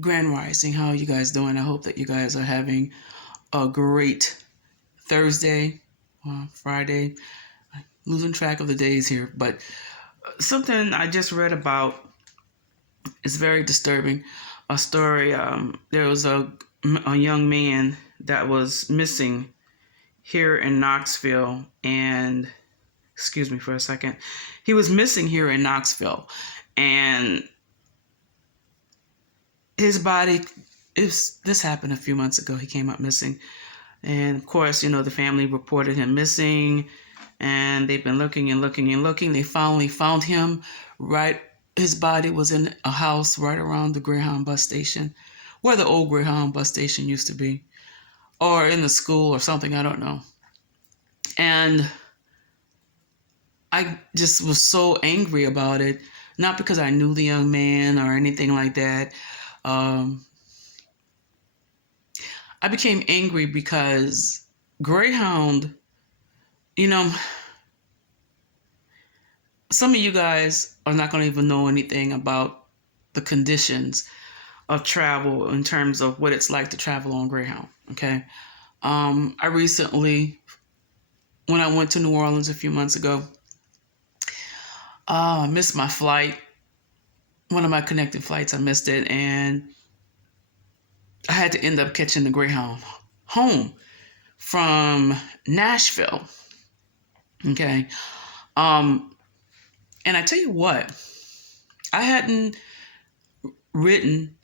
Grand Rising. How are you guys doing? I hope that you guys are having a great Thursday, Friday. Losing track of the days here, but something I just read about is very disturbing. A story. There was a young man that was missing here in Knoxville, and excuse me for a second. He was missing here in Knoxville, and his body. This happened a few months ago. He came up missing. And of course, the family reported him missing, and they've been looking and looking and looking. They finally found him. Right, his body was in a house right around the Greyhound bus station, where the old Greyhound bus station used to be, or in the school or something, I don't know. And I just was so angry about it, not because I knew the young man or anything like that. I became angry because Greyhound, you know, some of you guys are not going to even know anything about the conditions of travel in terms of what it's like to travel on Greyhound. Okay. I recently, when I went to New Orleans a few months ago, I missed my flight. One of my connecting flights, I missed it. And I had to end up catching the Greyhound home from Nashville. Okay. And I tell you what, I hadn't ridden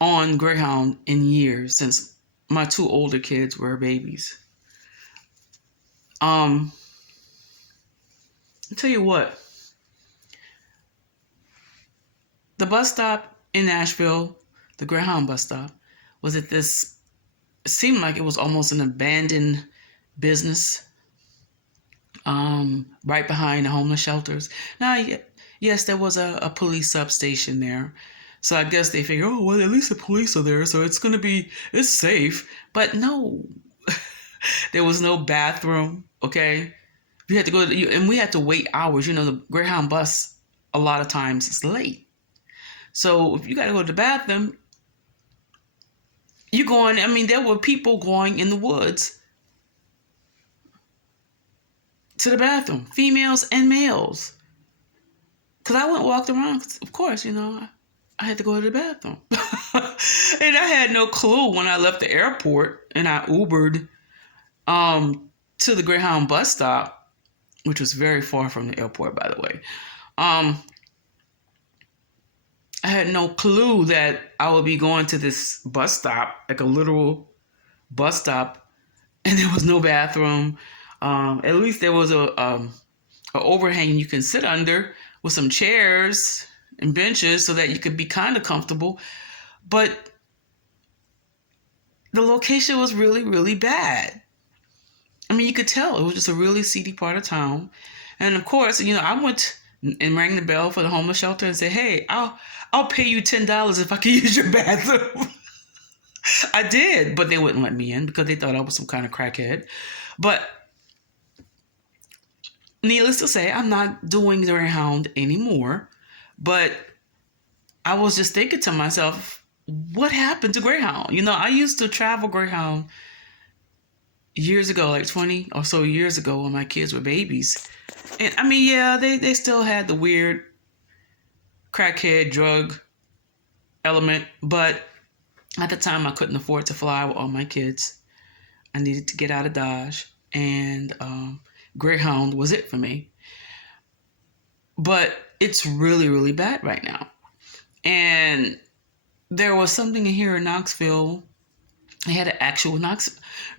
on Greyhound in years since my two older kids were babies. I tell you what, the bus stop in Nashville, the Greyhound bus stop, was at this, it seemed like it was almost an abandoned business, right behind the homeless shelters. Now, yes, there was a police substation there. So I guess they figure, oh, well, at least the police are there, so it's safe. But no, there was no bathroom, okay? You had to go, and we had to wait hours. The Greyhound bus, a lot of times, is late. So if you got to go to the bathroom, there were people going in the woods to the bathroom, females and males. Because I went and walked around, of course, I had to go to the bathroom. And I had no clue when I left the airport and I Ubered to the Greyhound bus stop, which was very far from the airport, by the way. I had no clue that I would be going to this bus stop, like a literal bus stop, and there was no bathroom. At least there was a overhang you can sit under with some chairs and benches so that you could be kind of comfortable. But the location was really, really bad. You could tell it was just a really seedy part of town. And of course, I went and rang the bell for the homeless shelter and said, hey, I'll pay you $10 if I can use your bathroom. I did, but they wouldn't let me in because they thought I was some kind of crackhead. But needless to say, I'm not doing Greyhound anymore. But I was just thinking to myself, what happened to Greyhound? I used to travel Greyhound years ago, like 20 or so years ago when my kids were babies. And they still had the weird crackhead drug element, but at the time I couldn't afford to fly with all my kids. I needed to get out of Dodge, and Greyhound was it for me. But it's really, really bad right now. And there was something here in Knoxville. They had an actual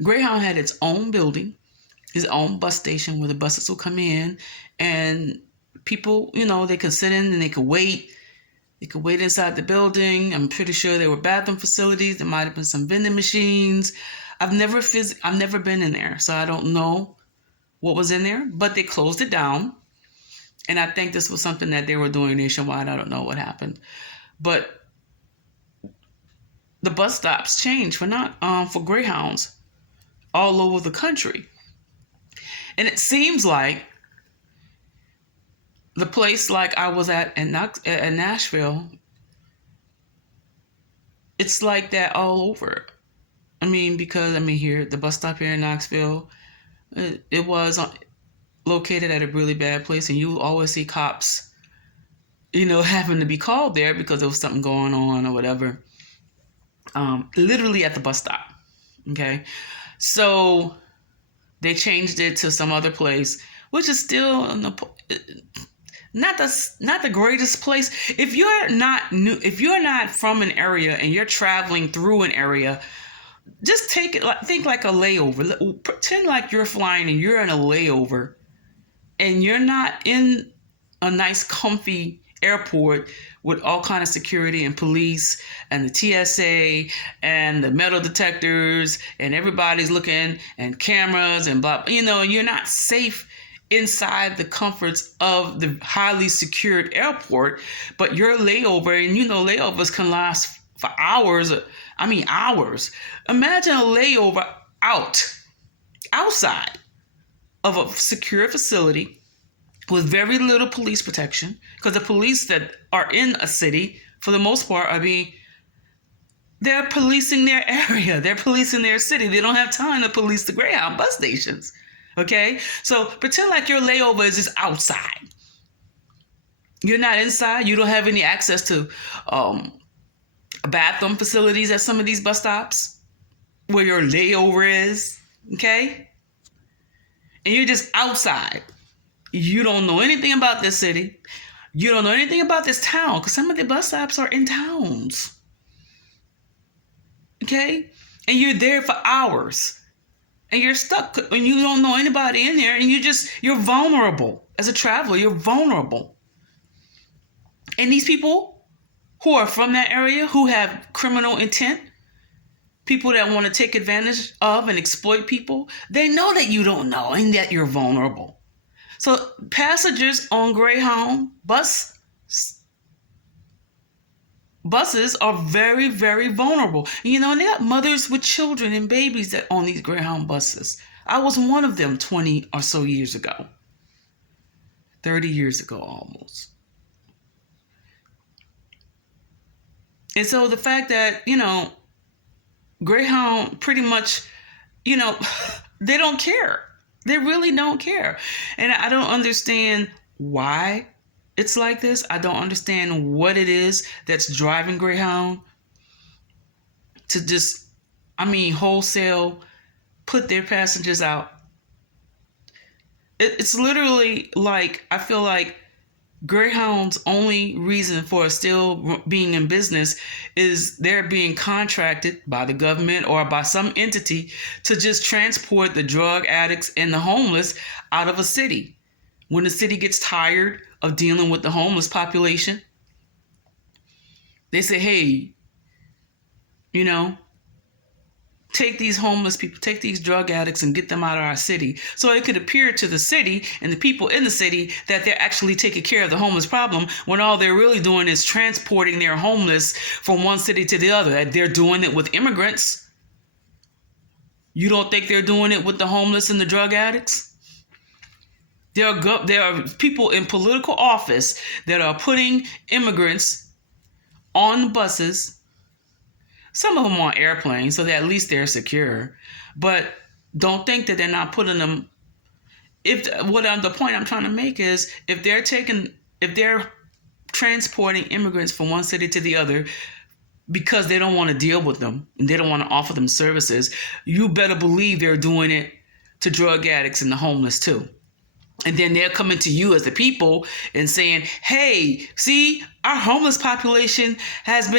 Greyhound had its own building, its own bus station where the buses would come in, and people, they could sit in and they could wait. They could wait inside the building. I'm pretty sure there were bathroom facilities. There might have been some vending machines. I've never been in there, so I don't know what was in there, but they closed it down. And I think this was something that they were doing nationwide. I don't know what happened. But the bus stops changed for Greyhounds all over the country. And it seems like the place like I was at in Nashville, it's like that all over. I mean, because I mean, here the bus stop here in Knoxville, it was located at a really bad place, and you always see cops, having to be called there because there was something going on or whatever. Literally at the bus stop. Okay, so they changed it to some other place, which is still not the greatest place. If you're not new, if you're not from an area and you're traveling through an area, just take it. Think like a layover. Pretend like you're flying and you're in a layover, and you're not in a nice, comfy airport with all kind of security and police and the TSA and the metal detectors and everybody's looking and cameras and blah. You're not safe inside the comforts of the highly secured airport, but your layover, and layovers can last for hours. I mean, hours. Imagine a layover outside of a secure facility with very little police protection, because the police that are in a city, for the most part, they're policing their area. They're policing their city. They don't have time to police the Greyhound bus stations. Okay? So pretend like your layover is just outside. You're not inside. You don't have any access to bathroom facilities at some of these bus stops where your layover is. Okay? And you're just outside. You don't know anything about this city. You don't know anything about this town, because some of the bus stops are in towns. Okay? And you're there for hours. And you're stuck and you don't know anybody in there, and you're vulnerable. As a traveler, you're vulnerable. And these people who are from that area, who have criminal intent, people that want to take advantage of and exploit people, they know that you don't know and that you're vulnerable. So passengers on Greyhound buses are very, very vulnerable. And they got mothers with children and babies that on these Greyhound buses. I was one of them 20 or so years ago. 30 years ago almost. And so the fact that, Greyhound pretty much, they don't care. They really don't care. And I don't understand why it's like this. I don't understand what it is that's driving Greyhound to just, wholesale put their passengers out. It's literally like, I feel like Greyhound's only reason for still being in business is they're being contracted by the government or by some entity to just transport the drug addicts and the homeless out of a city. When the city gets tired of dealing with the homeless population, they say, hey, take these homeless people, take these drug addicts and get them out of our city. So it could appear to the city and the people in the city that they're actually taking care of the homeless problem, when all they're really doing is transporting their homeless from one city to the other. They're doing it with immigrants. You don't think they're doing it with the homeless and the drug addicts? There are people in political office that are putting immigrants on buses. Some of them on airplanes, so that at least they're secure. But don't think that they're not putting them. The point I'm trying to make is, if they're transporting immigrants from one city to the other because they don't want to deal with them and they don't want to offer them services, you better believe they're doing it to drug addicts and the homeless too. And then they're coming to you as the people and saying, hey, see, our homeless population has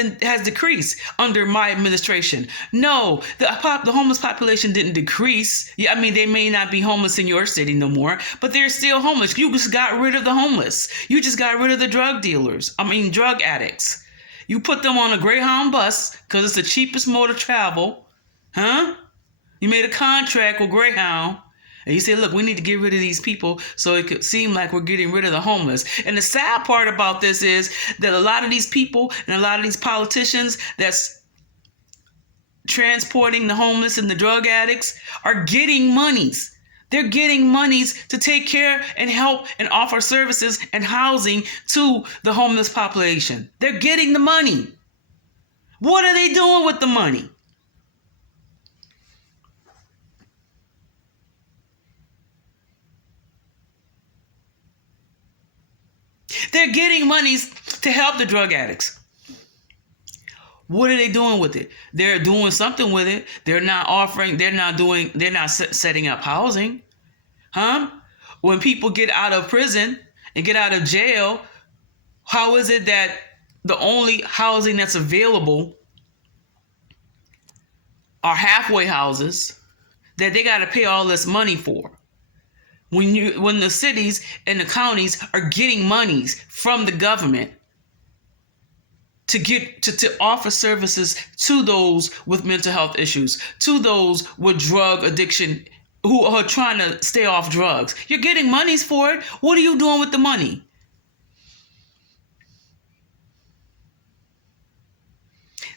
decreased under my administration. No, the homeless population didn't decrease. Yeah, they may not be homeless in your city no more, but they're still homeless. You just got rid of the homeless. You just got rid of the drug addicts. You put them on a Greyhound bus because it's the cheapest mode of travel. Huh? You made a contract with Greyhound. And you say, look, we need to get rid of these people so it could seem like we're getting rid of the homeless. And the sad part about this is that a lot of these people and a lot of these politicians that's transporting the homeless and the drug addicts are getting monies. They're getting monies to take care and help and offer services and housing to the homeless population. They're getting the money. What are they doing with the money? They're getting monies to help the drug addicts. What are they doing with it? They're doing something with it. They're not offering, they're not setting up housing. Huh? When people get out of prison and get out of jail, how is it that the only housing that's available are halfway houses that they got to pay all this money for? When the cities and the counties are getting monies from the government to offer services to those with mental health issues, to those with drug addiction who are trying to stay off drugs. You're getting monies for it. What are you doing with the money?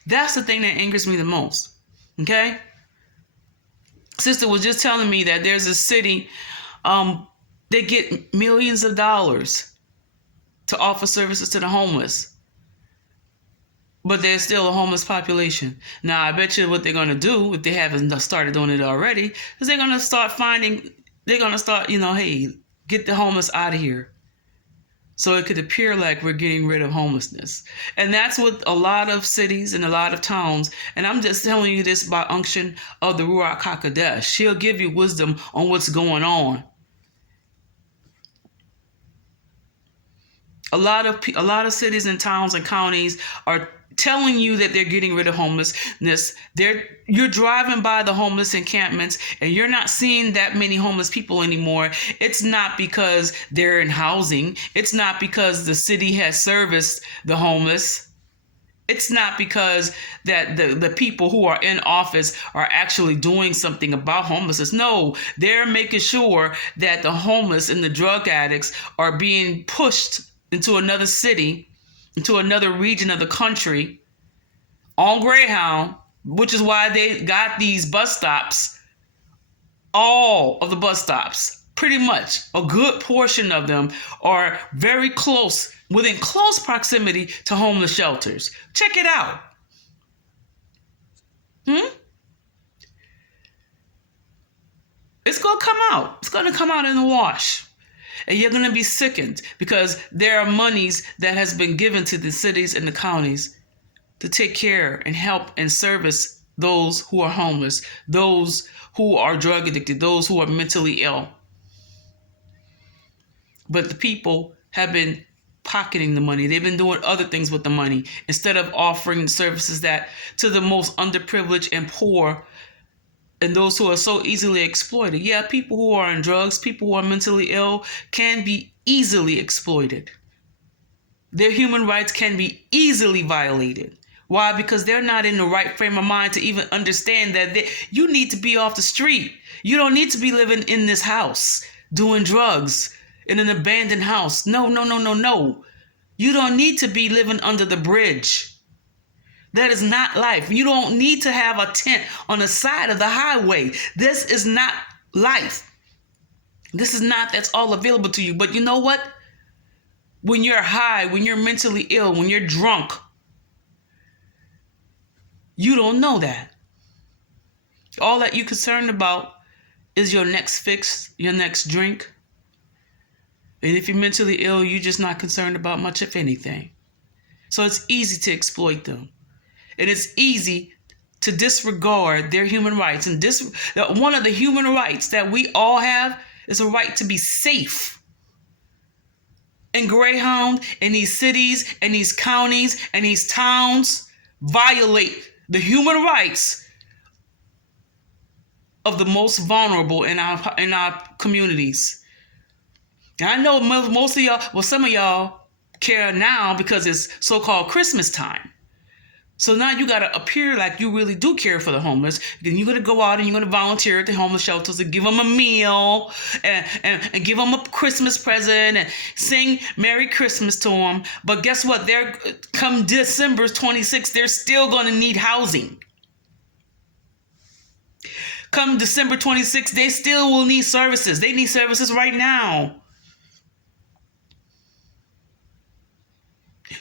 That's the thing that angers me the most. Okay? Sister was just telling me that there's a city, they get millions of dollars to offer services to the homeless. But there's still a homeless population. Now, I bet you what they're going to do, if they haven't started doing it already, is they're going to start, hey, get the homeless out of here. So it could appear like we're getting rid of homelessness. And that's what a lot of cities and a lot of towns, and I'm just telling you this by unction of the Ruach HaKodesh. She'll give you wisdom on what's going on. A lot of cities and towns and counties are telling you that they're getting rid of homelessness. You're driving by the homeless encampments and you're not seeing that many homeless people anymore. It's not because they're in housing. It's not because the city has serviced the homeless. It's not because that the people who are in office are actually doing something about homelessness. No, they're making sure that the homeless and the drug addicts are being pushed into another city, into another region of the country on Greyhound, which is why they got these bus stops. All of the bus stops, pretty much a good portion of them, are very close, within close proximity to homeless shelters. Check it out. It's going to come out. It's going to come out in the wash. And you're going to be sickened because there are monies that has been given to the cities and the counties to take care and help and service those who are homeless, those who are drug addicted, those who are mentally ill. But the people have been pocketing the money. They've been doing other things with the money instead of offering services that to the most underprivileged and poor and those who are so easily exploited. Yeah, people who are on drugs, people who are mentally ill can be easily exploited. Their human rights can be easily violated. Why? Because they're not in the right frame of mind to even understand that you need to be off the street. You don't need to be living in this house, doing drugs in an abandoned house. No. You don't need to be living under the bridge. That is not life. You don't need to have a tent on the side of the highway. This is not life. That's all available to you. But you know what? When you're high, when you're mentally ill, when you're drunk, you don't know that. All that you're concerned about is your next fix, your next drink. And if you're mentally ill, you're just not concerned about much of anything. So it's easy to exploit them. And it's easy to disregard their human rights. And one of the human rights that we all have is a right to be safe. And Greyhound and these cities and these counties and these towns violate the human rights of the most vulnerable in our communities. And I know most of y'all, some of y'all care now because it's so-called Christmas time. So now you got to appear like you really do care for the homeless. Then you're going to go out and you're going to volunteer at the homeless shelters and give them a meal and give them a Christmas present and sing Merry Christmas to them. But guess what? Come December 26th, they're still going to need housing. Come December 26th, they still will need services. They need services right now.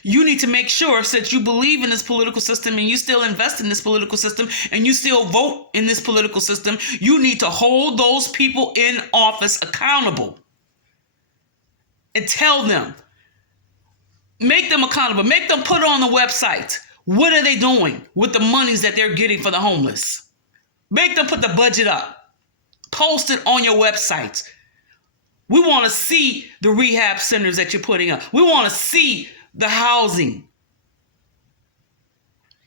You need to make sure, since you believe in this political system and you still invest in this political system and you still vote in this political system, you need to hold those people in office accountable and tell them, make them accountable, make them put on the website. What are they doing with the monies that they're getting for the homeless? Make them put the budget up. Post it on your website. We want to see the rehab centers that you're putting up. We want to see the housing.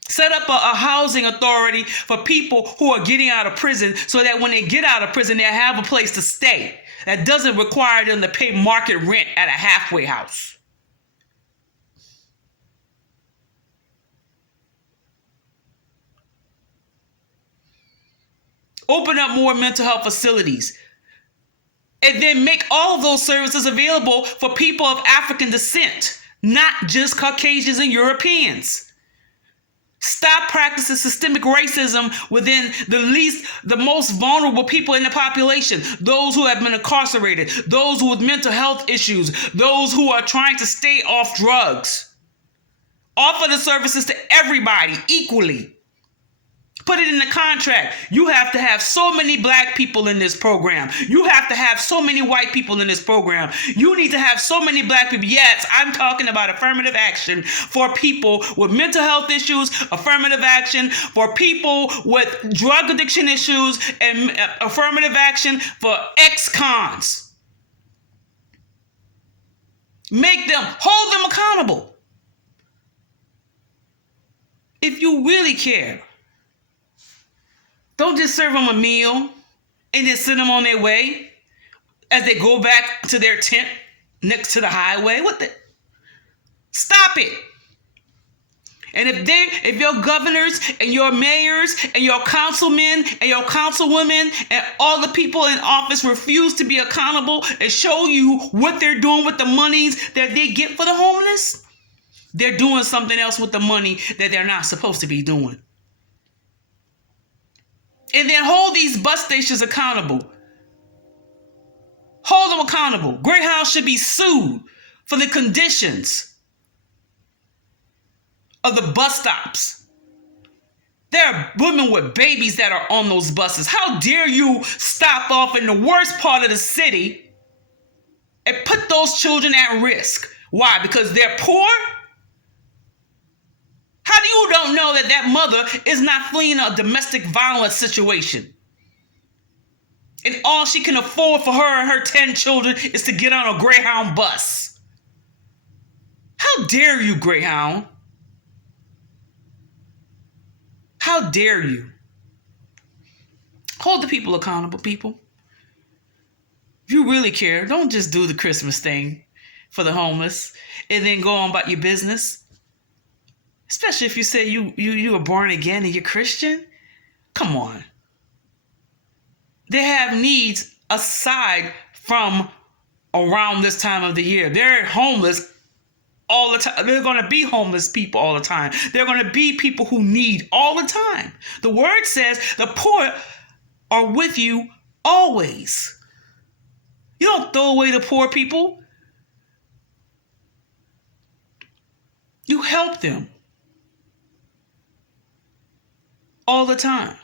Set up a housing authority for people who are getting out of prison so that when they get out of prison, they'll have a place to stay. That doesn't require them to pay market rent at a halfway house. Open up more mental health facilities. And then make all of those services available for people of African descent, not just Caucasians and Europeans. Stop practicing systemic racism within the most vulnerable people in the population. Those who have been incarcerated, those with mental health issues, those who are trying to stay off drugs. Offer the services to everybody equally. Put it in the contract. You have to have so many black people in this program. You have to have so many white people in this program. You need to have so many black people. Yes, I'm talking about affirmative action for people with mental health issues, affirmative action for people with drug addiction issues, and affirmative action for ex-cons. Make them, hold them accountable. If you really care, don't just serve them a meal and then send them on their way as they go back to their tent next to the highway. Stop it. And if your governors and your mayors and your councilmen and your councilwomen and all the people in office refuse to be accountable and show you what they're doing with the monies that they get for the homeless, they're doing something else with the money that they're not supposed to be doing. And then hold these bus stations accountable. Hold them accountable. Greyhound should be sued for the conditions of the bus stops. There are women with babies that are on those buses. How dare you stop off in the worst part of the city and put those children at risk? Why? Because they're poor? How do you don't know that that mother is not fleeing a domestic violence situation? And all she can afford for her and her 10 children is to get on a Greyhound bus. How dare you, Greyhound? How dare you? Hold the people accountable, people. If you really care, don't just do the Christmas thing for the homeless and then go on about your business. Especially if you say you were born again and you're Christian. Come on. They have needs aside from around this time of the year. They're homeless all the time. They're going to be homeless people all the time. They're going to be people who need all the time. The word says the poor are with you always. You don't throw away the poor people. You help them all the time.